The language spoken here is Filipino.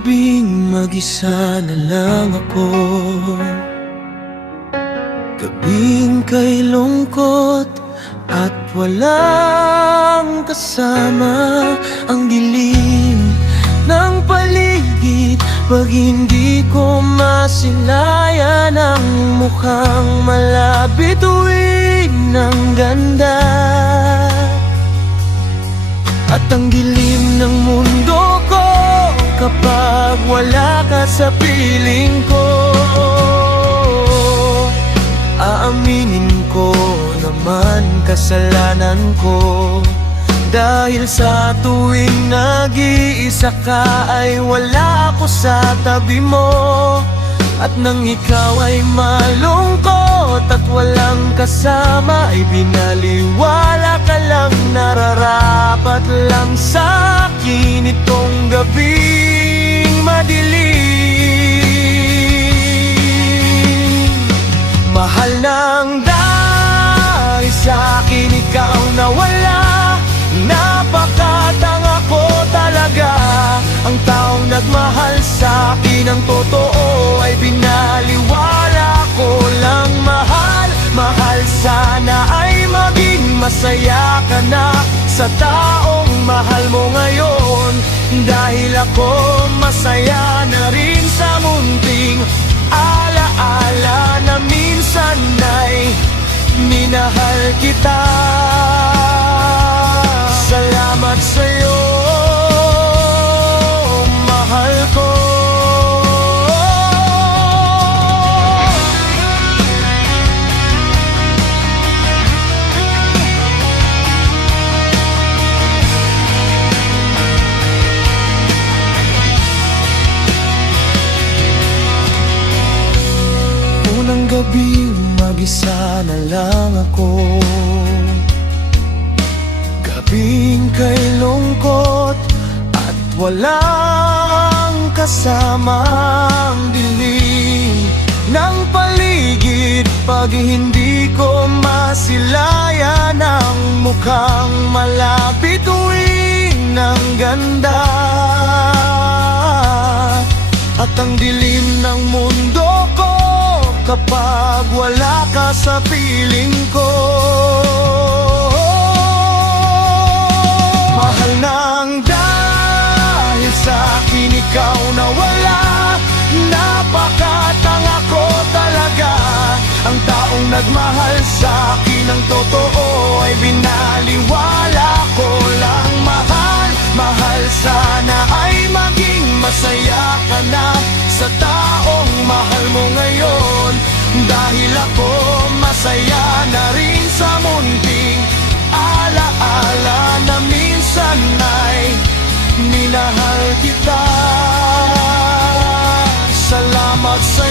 gabing mag-isa na lang ako, gabing kay lungkot at walang kasama. Ang dilim ng paligid pag hindi ko masilayan ang mukhang malapit tuwing ng ganda. At ang dilim ng mundo ko kapag wala ka sa piling ko. Aaminin ko naman kasalanan ko, dahil sa tuwing nag-iisa ka ay wala ako sa tabi mo. At nang ikaw ay malungkot at walang kasama, ay binaliwala ka lang, nararapat lang sa akin itong gabing madilim. Mahal ng dahil sa akin ikaw nawala, napakatanga ko talaga. Ang taong nagmahal sa akin ng totoo ay binaliwala ko lang. Mahal, mahal, sana ay maging masaya ka na sa taong mahal mo ngayon. Dahil ako masaya na rin sa munting alaala na minsan ay minahal kita. Salamat sa'yo, mahal ko. Unang gabi mag-isa na lang ako, gabing kay lungkot at walang kasamang dilim ng paligid pag hindi ko masilayan ang mukhang malapit tuwing ng ganda. At ang dilim ng mundo ko kapag wala ka sa piling ko. Mahal ng dahil sa akin ikaw nawala, napakatanga ko talaga. Ang taong nagmahal sa akin ng totoo ay binaliwala ko lang. Mahal, mahal, sana ay maging masaya ka na sa taong mahal mo ngayon. Dahil ako masaya na rin sa munting alaala na minsan ay minahal kita. Salamat sa